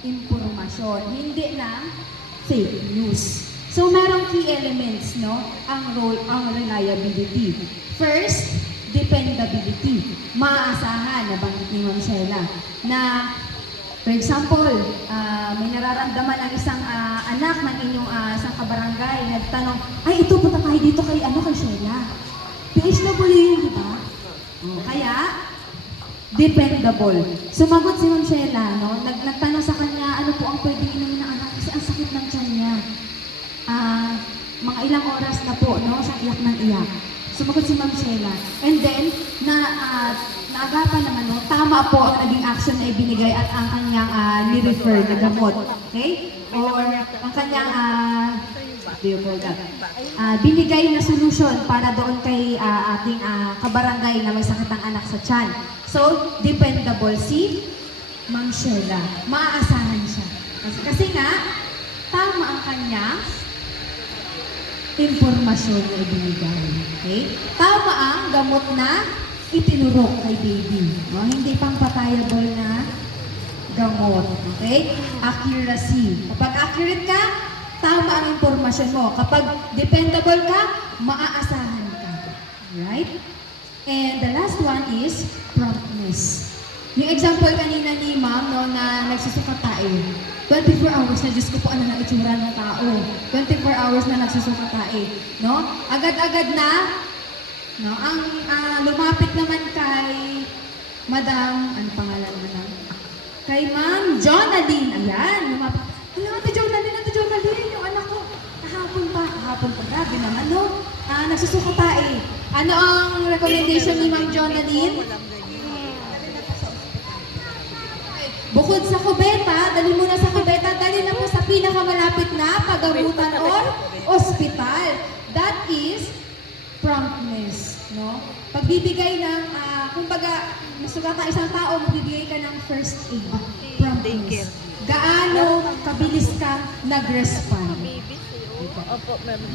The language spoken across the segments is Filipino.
impormasyon, hindi ng fake news. So, merong key elements, no? Ang role, ang reliability. First, dependability. Maaasahan, nabanggit ni Ma'am Sheila, na, for example, may nararamdaman ang isang anak ng inyong isang kabarangay, nagtanong, ay, ito, punta tayo dito kay Sheila. PHW yun, di ba? Kaya, dependable. Sumagot si Ma'am Sheila, no? Nagtanong sa kanya, ano po ang pwedeng inumin ng anak kasi ang sakit ng tiyan niya. Mga ilang oras na po, no? Siya iyak ng iyak. Sumagot si Ma'am Sheila. And then, naagapan naman, no? Tama po ang naging action na ibinigay at ang kanyang ni-refer na gamot. Okay? Or ang kanyang, binigay na solution para doon kay ating kabarangay na may sakit ng anak sa tiyan. So, dependable si Ma'am Sheila. Maaasahan siya. Kasi nga, tama ang kanyang impormasyon na ibinigay. Okay? Tama ang gamot na itinurok kay baby. No? Hindi pang patayable na gamot. Okay? Accuracy. Kapag accurate ka, tama ang impormasyon mo. Kapag dependable ka, maaasahan ka. Right? And the last one is promptness. Yung example kanina ni Ma'am, no, na nagsusuka tayo. 24 hours na, Diyos ko po, ano na itsura ng tao. 24 hours na nagsusuka tayo. No? Agad-agad na, no, ang lumapit naman kay Madam, ano pangalan Madam? Kay Ma'am Jonaline. Ayan, lumapit. Ano, Ate Jonaline, yung anak ko. Kahapon pa, grabe naman, no? Nagsusuka tayo. Ano ang recommendation ni Ma'am Jonaline? Bukod sa kubeta, dali muna sa kubeta, dali na po sa pinakamalapit na pagamutan or ospital. That is promptness, no? Pagbibigay ng, kumbaga, masugatan isang tao, magbibigay ka ng first aid. Promptness. Gaano kabilis kang nag-respond?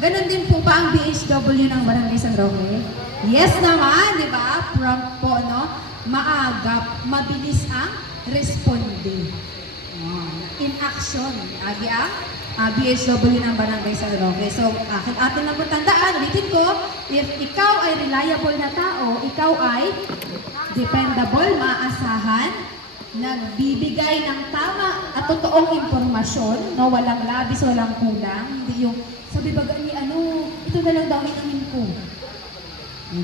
Ganon din po ba ang BHW ng Barangay San Roque? Yes naman, di ba? Prompt po, no? Maagap, mabilis ang responde. In action. Agi ang BHW ng Barangay San Roque. So, atin lang po tandaan, ulitin ko, if ikaw ay reliable na tao, ikaw ay dependable, maaasahan, nagbibigay ng tama at totoong impormasyon, no, walang labis, walang kulang, hindi yung sabi baga ni ito na lang daw inumin ko.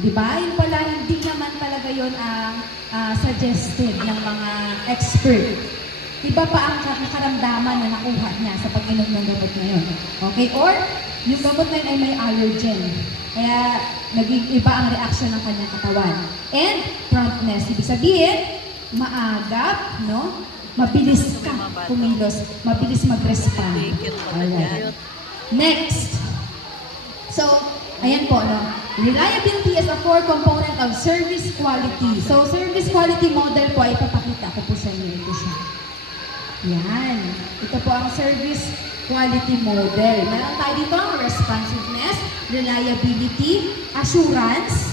Di ba? Yun pala, hindi naman talaga yun ang suggested ng mga expert. Iba pa ang karamdaman na nakuha niya sa pag-inom ng gamot na yun. Okay? Or, yung gamot na yun ay may allergen. Kaya, naging iba ang reaction ng kanyang katawan. And, promptness. Ibig sabihin, maagap, no? Mabilis ka kumilos, mabilis mag-respond. Alright. Next. So, ayan po, no? Reliability is a core component of service quality. So, service quality model po ay papakita ko po sa inyo. Ito siya. Yan. Ito po ang service quality model. Meron tayo dito ang responsiveness, reliability, assurance,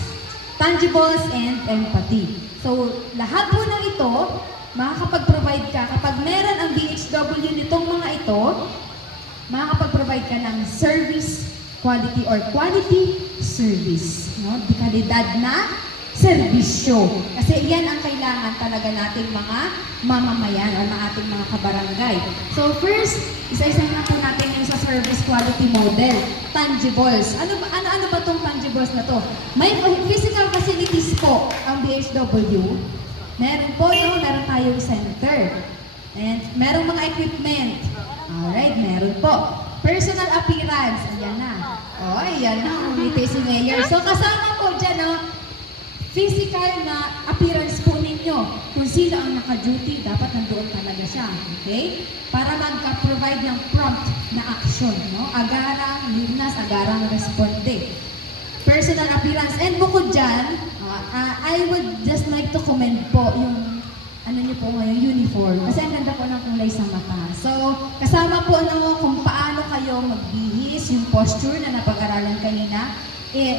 tangibles, and empathy. So, lahat po ng ito, makakapag-provide ka. Kapag meron ang BHW nitong mga ito, makakapag-provide ka ng service quality or quality service. No? Di kalidad na serbisyo. Kasi yan ang kailangan talaga nating mga mamamayan o ng ating mga kabarangay. So first, isa-isa na po natin yung sa service quality model. Tangibles. Ano ba itong tangibles na to? May physical facilities po ang BHW. Meron po, no? Meron tayong center. And merong mga equipment. Alright, meron po. Personal appearance. Ayan na. O, ayan na. Umiti si Mayor. So, kasama po dyan, no? Physical na appearance po ninyo. Kung sino ang naka-duty, dapat nandoon talaga siya. Okay? Para magka-provide ng prompt na action, no? Agarang lunas, agarang responde. Personal appearance. And bukod dyan, I would just like to commend po yung niyo po ngayon, uniform. Kasi ang ganda po ng kulay sa mata. So, kasama po kung paano kayo magbihis, yung posture na napag-aralan kanina,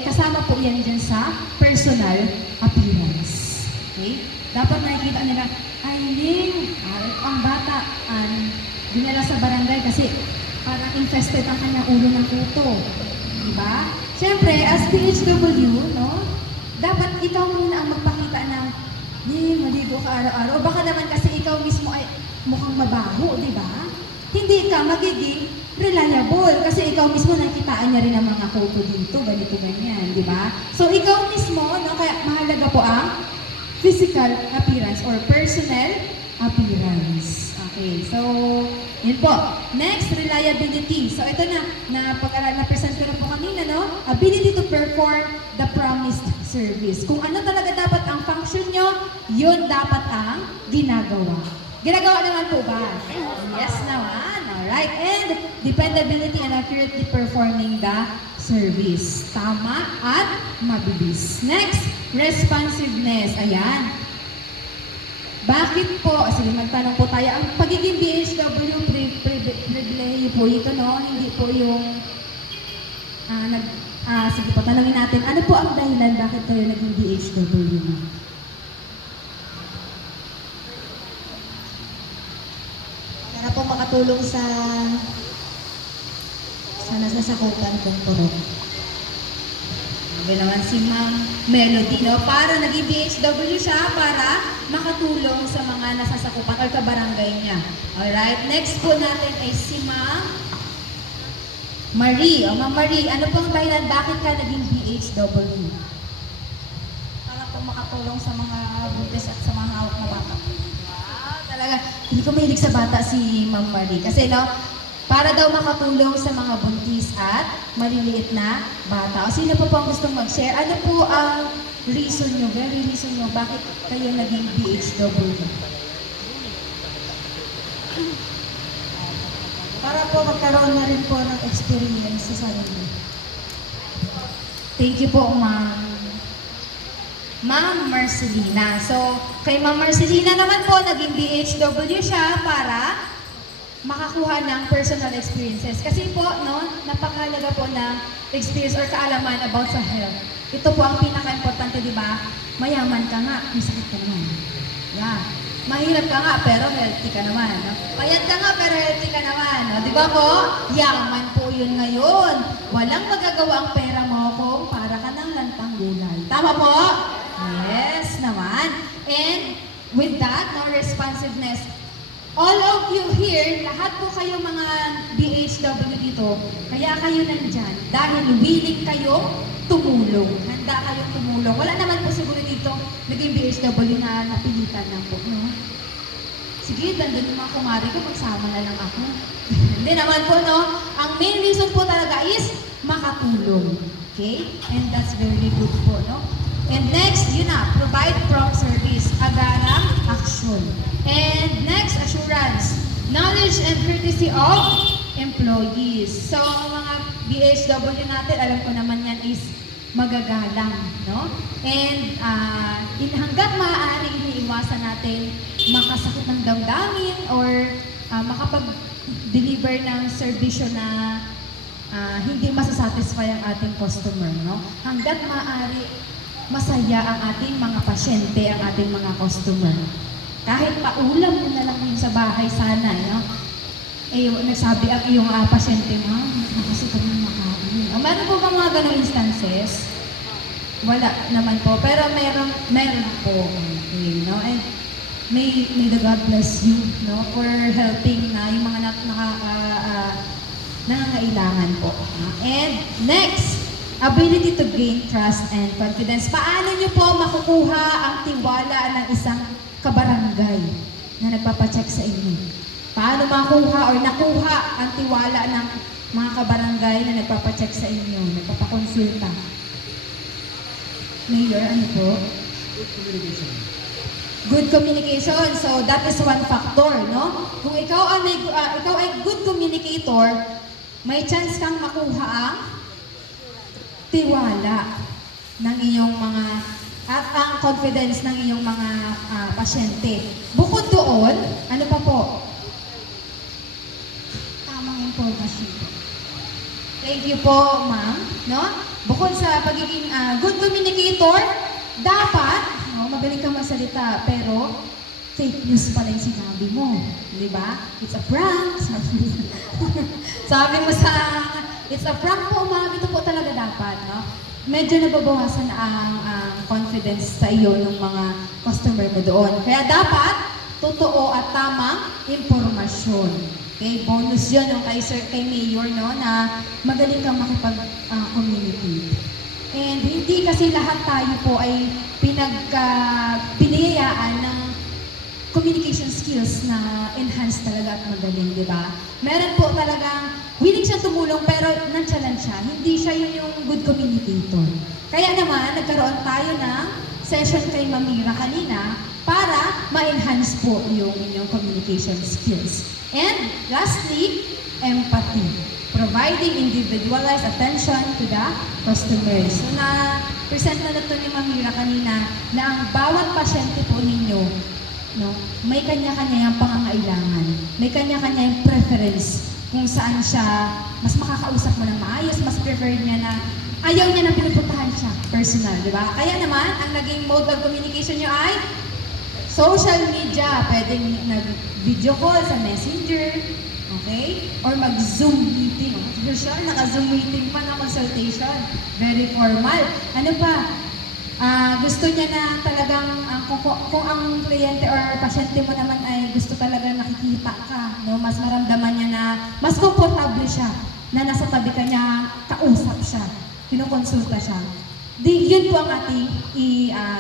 kasama po yan dyan sa personal appearance. Okay? Dapat nakikita nila, ay, Ning, ang bata, dinala sa barangay kasi parang infested ang kanyang ulo ng kuto. Diba? Siyempre, as PHW, no, dapat ikaw muna ang magpakita ng maligo ka araw-araw. O baka naman kasi ikaw mismo ay mukhang mabaho, di ba? Hindi ka magiging reliable kasi ikaw mismo nakitaan niya rin ang mga kuto dito, ganito, ganyan, di ba? So, ikaw mismo, no, kaya mahalaga po ang physical appearance or personal appearance. Okay, so, yun po. Next, reliability. So, ito na-present ko na po kanina, no? Ability to perform the promised service. Kung ano talaga dapat ang function nyo, yun dapat ang ginagawa. Ginagawa naman po ba? Yes naman. Alright. And dependability and accurately performing the service. Tama at mabilis. Next, responsiveness. Ayan. Bakit po? Sige, magtanong po tayo. Ang pagiging BHW, privilege po ito, no? Hindi po yung sige po, tanongin natin, ano po ang dahilan bakit kayo naging BHW? Para po makatulong sa nasasakupan kong purok. Sabi naman si Ma'am Melody, no? Para naging BHW siya para makatulong sa mga nasasakupan or kabarangay niya. Alright, next po natin ay si Ma'am Marie. O Ma'am Marie, ano pong dahilan bakit ka naging BHW? Para po makatulong sa mga buntis at sa mga hawak na bata. Wow, talaga. Hindi ko mahilig sa bata si Ma'am Marie. Kasi no, para daw makatulong sa mga buntis at maliliit na bata. O sino po po ang gustong mag-share? Ano po ang reason nyo, very reason nyo, bakit kayo naging BHW? Para po magkaroon na rin po ng experience sa sarili. Thank you po, Ma'am. Ma'am Marcelina. So, kay Ma'am Marcelina naman po, naging BHW siya para makakuha ng personal experiences. Kasi po, no, napakahalaga po ng experience or kaalaman about sa health. Ito po ang pinaka-importante, di ba? Mayaman ka nga, may sakit ka naman. Yeah. Mahirap ka nga, pero healthy ka naman. No? Payat ka nga, pero healthy ka naman. No? Di ba po? Yaman po yun ngayon. Walang magagawa ang pera mo kung para ka ng lantang gulay. Tama po? Yes naman. And with that, no, responsiveness. All of you here, lahat po kayo mga BHW dito, kaya kayo nandyan dahil willing kayo tumulong. Handa kayong tumulong. Wala naman po siguro dito naging BHW na napilitan lang po, no? Sige, dandun yung mga kumari ko, magsama na lang ako. Hindi naman po, no? Ang main reason po talaga is makatulong. Okay? And that's very good po, no? And next, yun na, provide prompt service, agarang action. And next, assurance, knowledge and courtesy of employees. So, ang mga BHW natin, alam ko naman yan is magagalang, no? And hanggat maaari, iniiwasan natin makasakit ng damdamin or makapag-deliver ng serbisyo na hindi masasatisfy ang ating customer, no? Hanggat maaari, masaya ang ating mga pasyente, ang ating mga customer. Kahit paulam mo na lang yun sa bahay sana, no? Eh, nagsabi ang iyong pasyente mo, kasi kami makain. Meron po ba mga ganong instances? Wala naman po. Pero meron po. Okay, no? And may the God bless you, no? For helping na yung mga nangangailangan po. And next, ability to gain trust and confidence. Paano nyo po makukuha ang tiwala ng isang kabarangay na nagpapacheck sa inyo? Paano makuha or nakuha ang tiwala ng mga kabarangay na nagpapacheck sa inyo, nagpapakonsulta? Mayor, ano po? Good communication. Good communication. So, that is one factor, no? Kung ikaw ay good communicator, may chance kang makuha ang tiwala ng iyong mga at ang confidence ng iyong mga pasyente. Bukod doon, ano pa po? Tamang impormasyon. Thank you po, ma'am. No? Bukod sa pagiging good communicator, dapat, magaling kang magsalita, pero fake news pala yung sinabi mo. Di ba? It's a prank. Sabi mo sa, it's a prank po, ma'am. Ito po talaga dapat, no? Medyo nababawasan ang confidence sa iyo ng mga customer mo doon. Kaya dapat, totoo at tamang impormasyon. Okay? Bonus yun yung kay Mayor, no? Na magaling kang makipag-communicate. And hindi kasi lahat tayo po ay biniyayaan ng communication skills na enhanced talaga at magaling, di ba? Meron po talagang willing siya tumulong pero nonchalant siya. Hindi siya yun yung good communicator. Kaya naman, nagkaroon tayo ng session kay Mamira kanina para ma-enhance po yung inyong communication skills. And lastly, empathy. Providing individualized attention to the customers. So na-present na ito ni Mamira kanina na ang bawat pasyente po ninyo, no, may kanya-kanya yung pangangailangan. May kanya-kanya yung preference kung saan siya mas makakausap mo ng maayos, mas preferred niya na ayaw niya na pinupuntahan siya personal, di ba? Kaya naman, ang naging mode of communication niyo ay social media. Pwedeng nag-video call sa Messenger, okay? Or mag-Zoom meeting. Sure, naka-Zoom meeting pa na consultation. Very formal. Ano pa? Gusto niya na talagang, kung ang kliyente or pasyente mo naman ay gusto talaga nakikita ka, no? Mas maramdaman niya na mas komportable siya na nasa tabi ka niya, kausap siya, kinukonsulta siya. Yun po ang ating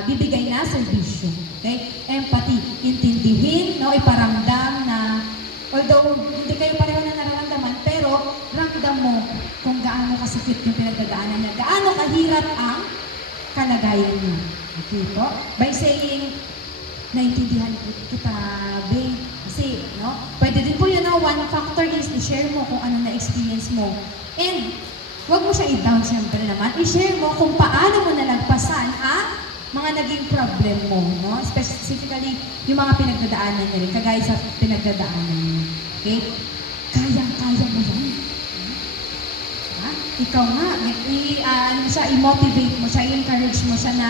bibigay na serbisyo. Okay? Empathy. Intindihin, no? Iparamdam na although hindi kayo pareho na nararamdaman, pero ramdam mo kung gaano kasakit yung pinagdadaanan niya, gaano kahirap ang kalagayan niya. Okay po? By saying, naintindihan kita, babe. Kasi, no? Pwede din po yun, no? One factor is i-share mo kung ano na-experience mo. And, huwag mo siya i-down, siyempre naman. I-share mo kung paano mo nalagpasan ang mga naging problem mo, no? Specifically, yung mga pinagdadaanan niya rin, kagaya sa pinagdadaanan niya. Okay? Kayang-kaya mo yan. Ha? Ikaw nga, i-motivate mo siya, i-encourage mo siya na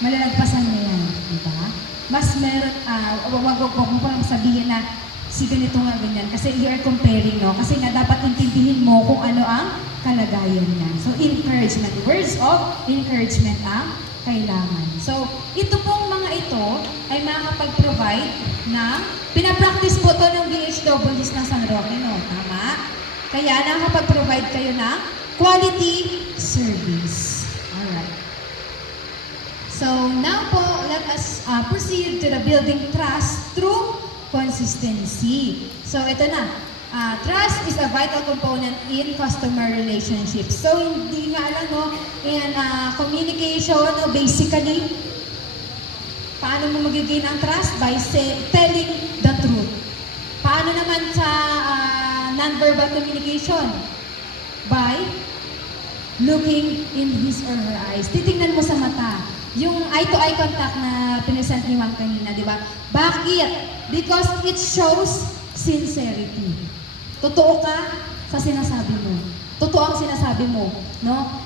malalagpasan niya yan. Diba? Mas meron, wag mo parang sabihin na si ganito nga ganyan. Kasi you are comparing, no? Kasi nga dapat intindihin mo kung ano ang kalagayan niya. So, encouragement. Words of encouragement ang kailangan. So, ito pong mga ito ay makakapag-provide na pinapractice po to ng DHWs ng San Roque, no? Tama? Kaya nakakapag-provide kayo ng quality service. Alright. So, now po, let us proceed to the building trust through consistency. So, ito na. Trust is a vital component in customer relationships. So, hindi nga alam, no, in communication, no, basically, paano mo magiging ang trust? By telling the truth. Paano naman sa non-verbal communication? By looking in his or her eyes. Titingnan mo sa mata. Yung eye-to-eye contact na pinesent ni Ma'am kanina, di ba? Bakit? Because it shows sincerity. Totoo ka sa sinasabi mo. Totoo ang sinasabi mo, no?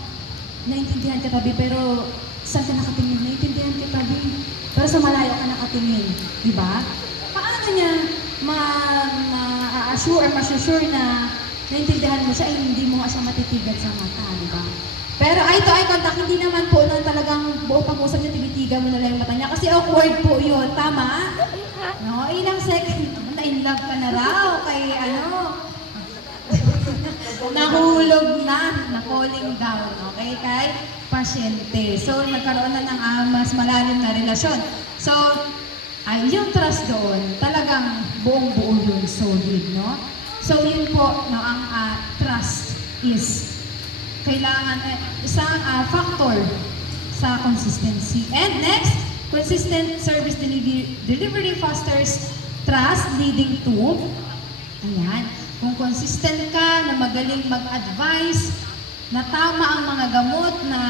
Naintindihan ka, tabi, pero saan ka nakatingin? Naintindihan ka, tabi, pero sa malayo ka nakatingin. Di ba? Paano niya ma-assure or ma-sure na naintindihan mo siya, ay hindi mo nga siya matitigan sa mata, di ba? Pero eye-to-eye contact, hindi naman po na talagang buong pag-usap niya, tinitigan mo na lang yung mata niya. Kasi awkward po yun. Tama? No? Ilang second, na-in love ka na raw kay nahulog na, na-falling down. Okay? Kay pasyente. So, nagkaroon na ng mas malalim na relasyon. So, yung trust doon, talagang buong-buo yun, solid, no? So, yun po, no, ang trust is kailangan isang factor sa consistency. And next, consistent service delivery fosters trust leading to, ayan, kung consistent ka na magaling mag-advise, na tama ang mga gamot na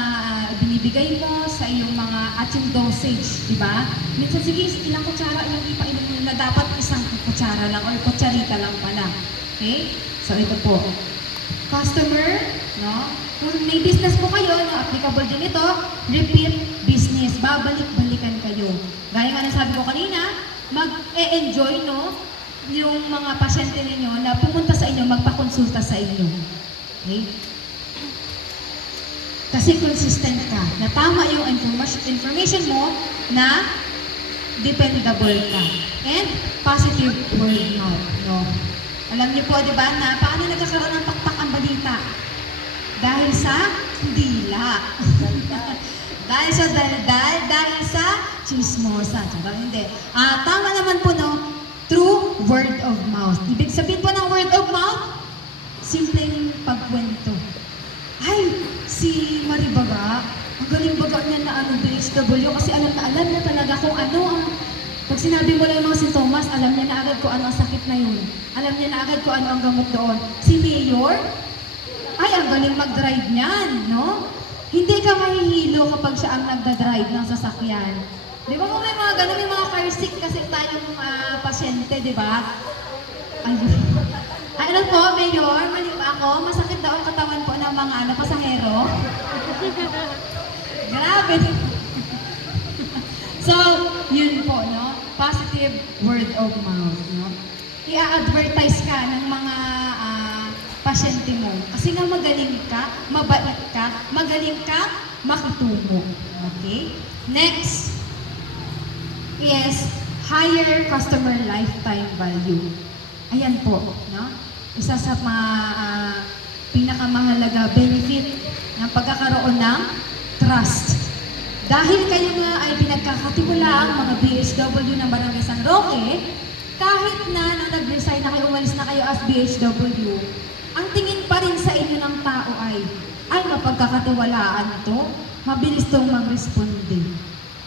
binibigay mo sa iyong mga at yung dosage, di ba? Minsan, sige, ilang kutsara yung ipainom mo na dapat isang kutsara lang or kutsarita lang pala. Okay? So, ito po. Customer, no? Kung may business po kayo, no, applicable din ito, repeat business. Babalik-balikan kayo. Gaya nga ng sabi ko kanina, mag-e-enjoy, no? Yung mga pasyente ninyo na pumunta sa inyo, magpakonsulta sa inyo. Okay? Kasi consistent ka, na tama yung information mo, na dependable ka. And positive word mouth, no? Alam niyo po, di ba, na paano nagkakaroon ng pakpak ang balita? Dahil sa dila. dahil sa daldal, dahil sa chismosa. Tsaka hindi. Tama naman po, no? Through word of mouth. Ibig sabihin po ng word of mouth, simpleng pagkwento. Ay, si Maribaga, ang galing baga niya na BHW kasi alam na talaga kung ano ang pag sinabi mo lang yung mga sintomas, alam niya na agad kung ano ang sakit na yun. Alam niya na agad kung ano ang gamot doon. Si Mayor, ay, ang galing mag-drive niyan, no? Hindi ka mahihilo kapag siya ang nagda-drive ng sasakyan. Di ba may mga ganun, may mga car sick kasi tayong pasyente, di ba? Ay, ano po, Mayor, mali ba ako? Masakit daw ang katawan po ng mga pasahero. Grabe. So, yun po, no? Positive word of mouth, no? I-advertise ka ng mga pasyente mo. Kasi nga magaling ka, mabait ka, magaling ka, makitungo. Okay? Next is higher customer lifetime value. Ayan po, no? Isa sa mga pinakamahalaga benefit ng pagkakaroon ng trust. Dahil kayo nga ay pinagkakatiwalaang mga BHW ng Barangay San Roque, kahit na nung nag-resign na kayo, umalis na kayo as BHW, ang tingin pa rin sa inyo ng tao ay mapagkakatiwalaan to, mabilis tong mag-responde.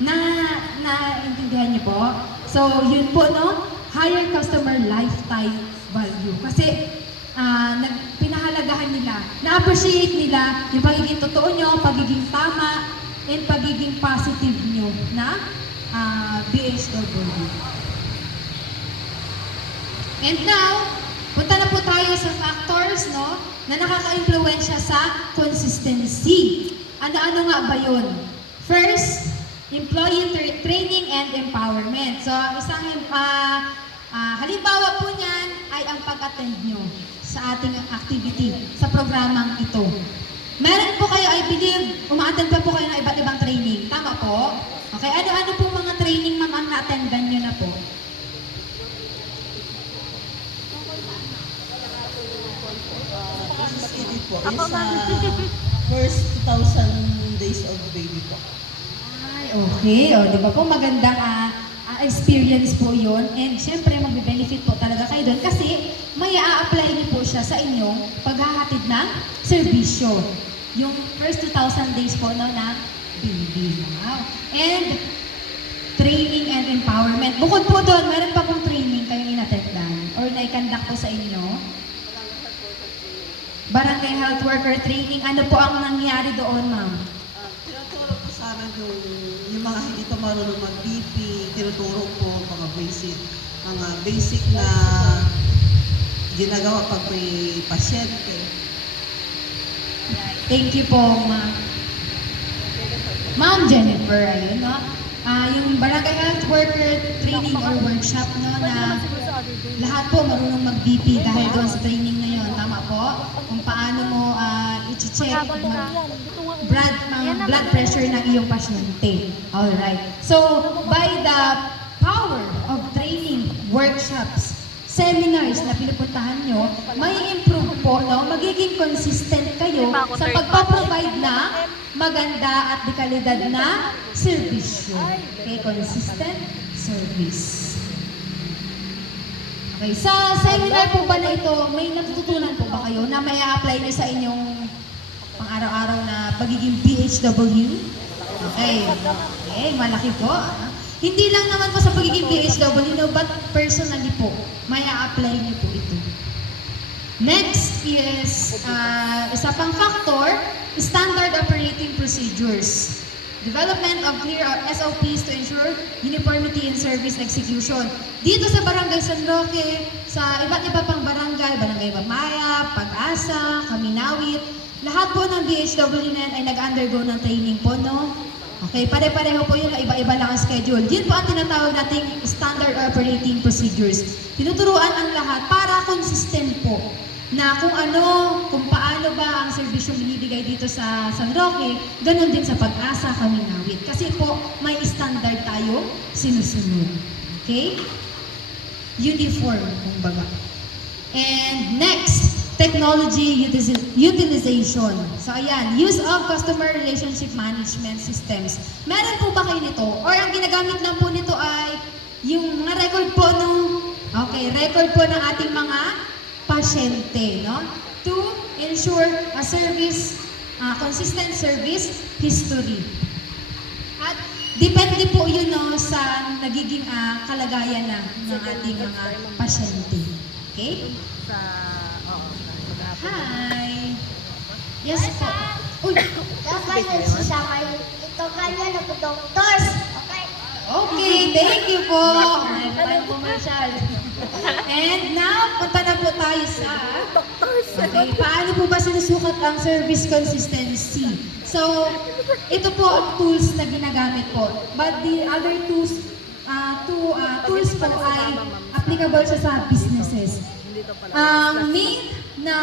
Naintindihan niyo po? So, yun po, no? Higher customer lifetime value. Kasi, pinahalagahan nila, na-appreciate nila yung pagiging totoo nyo, pagiging tama, and pagiging positive nyo na BHW. And now, punta na po tayo sa factors, no, na nakaka-impluwensya sa consistency. Ano-ano nga ba yun? First, employee training and empowerment. So, isang halimbawa po niyan ay ang pag-attend nyo sa ating activity, sa programang ito. Meron po kayo, I believe, uma-attend pa po kayo ng iba't ibang training. Tama po? Okay, ano-ano po mga training, ma'am, ang na-attendan nyo na po? Po is first 2,000 days of baby po. Ay, okay. O, di ba po magandang experience po yun. And syempre, magbe-benefit po talaga kayo doon kasi may a-apply niyo po siya sa inyong paghahatid ng serbisyo. Yung first 2,000 days po no, na baby. Wow. And training and empowerment. Bukod po doon, meron pa pong training kayong inattendan or naikandak po sa inyo. Barangay Health Worker Training. Ano po ang nangyari doon, ma'am? Tinuturo po sa amin yung mga hindi pa marunong mag-BP, tinuturo po mga basic na ginagawa pag may pasyente. Thank you po, ma'am. Ma'am Jennifer, ayun, no? Yung Barangay Health Worker Training or Workshop, no, na lahat po marunong mag-BP dahil doon sa training na yun. Tama po? Kung paano mo i-check blood pressure ng iyong pasyente. Alright. So, by the power of training, workshops, seminars na pinupuntahan nyo, may improve po, no? Magiging consistent kayo sa pagpaprovide na maganda at dekalidad na servisyo. Okay, consistent service. Okay, sa seminar po ba na ito, may natututunan po ba kayo na may a-apply nyo sa inyong pang-araw-araw na pagiging BHW? Okay, malaki po. Hindi lang naman po sa pagiging BHW, no, but personally po, may a-apply nyo po ito. Next is, isa pang factor, standard operating procedures. Development of clear SOPs to ensure uniformity in service execution. Dito sa Barangay San Roque, sa iba't iba pang barangay, Barangay Mamaya, Pag-asa, Kaminawit, lahat po ng BHW na yan ay nag-undergo ng training po, no? Okay, pare-pareho po yun, iba-iba lang ang schedule. Yun po ang tinatawag nating standard operating procedures. Tinuturuan ang lahat para consistent po na kung paano ba ang serbisyong binibigay dito sa San Roque, ganun din sa Pag-asa kami nawit. Kasi po, may standard tayo sinusunod. Okay? Uniform, kumbaga. And next, technology utilization. So ayan, use of customer relationship management systems. Meron po ba kayo nito? Or ang ginagamit lang po nito ay yung mga record po record po ng ating mga pasyente, no? To ensure a service, consistent service history. At depende po yun no, sa nagiging kalagayan na ng ating mga pasyente. Okay? Hi! Yes po. Uy! Dapat nagsasama ito kanya na po doctors. Okay? Okay, thank you po. May tayong commercial. And now, punta na po tayo sa okay, paano po ba sinusukat ang service consistency? So, ito po ang tools na ginagamit po. But the other tools tools po ay applicable siya sa businesses. Ang main na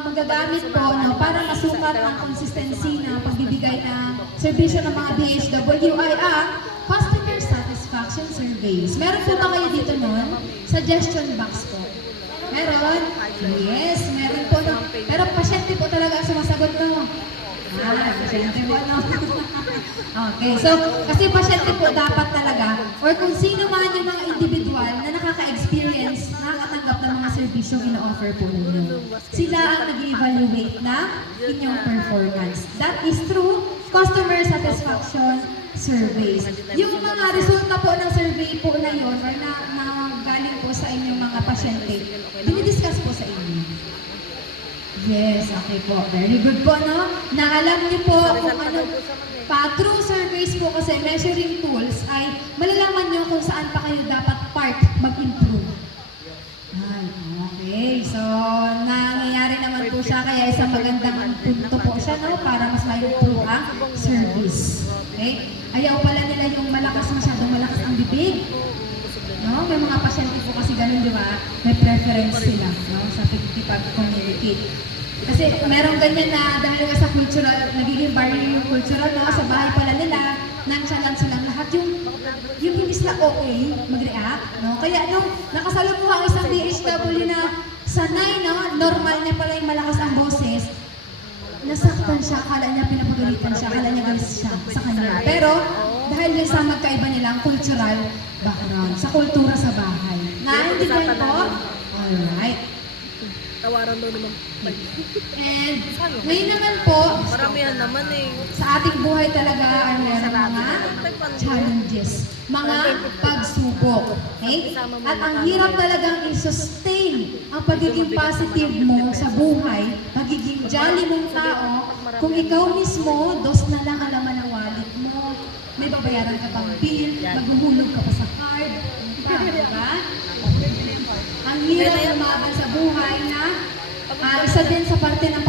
magagamit po para masukat ang consistency ng pagbibigay ng serbisyo ng mga DHW ay ang customer satisfaction surveys. Meron po ba kayo dito nun? Suggestion box po. Meron? Yes, meron po. No? Pero pasyente po talaga ang sumasagot no. Pasyente po no. Okay, so kasi pasyente po dapat talaga or kung sino man yung mga individual na nakaka-experience, nakakatanggap ng mga serbisyong ina-offer po ninyo. Sila ang nag-evaluate ng inyong performance. That is through customer satisfaction surveys. Yung mga resulta po ng survey po na yon or na galing po sa inyong mga pasyente, dinidiscuss po sa inyo. Yes, okay po. Very good po, no? Na alam niyo po kung ano, through surveys po kasi measuring tools ay malalaman niyo kung saan pa kayo dapat part mag-improve. Okay, so nangyayari naman po siya kaya isang magandang punto po siya, no? Para mas ma-improve ang service. Okay? Ayaw pala nila yung masyadong malakas ang bibig. No? May mga pasyente po kasi ganun, di ba? May preference sila, no? Sa pag-communicate. Kasi merong ganyan na dahil nga sa cultural, nagiging barrier yung cultural, no? Sa bahay pala nila, nonchalant silang lahat. Yung hindi sila okay mag-react, no? Kaya nung nakasalubong ang isang DHW na sanay, no? Normal niya pala yung malakas ang boses, nasaktan siya, akala niya pinapagalitan siya, akala niya galis siya sa kanya. Pero dahil yun sa magkaiba nilang cultural background, sa kultura sa bahay. Naintindihan po? Alright. Tawaran daw naman. And ngayon naman po, Maramihan naman eh. sa ating buhay talaga ay meron mga challenges, mga pagsubok. Okay? At ang hirap talagang i-sustain ang pagiging positive mo sa buhay, pagiging jolly mong tao, kung ikaw mismo, dos na lang ang laman ng wallet mo, may babayaran ka pang bill, maghuhulog ka pa sa card, diba? Ang hirap lumaban sa buhay na isa din sa parte ng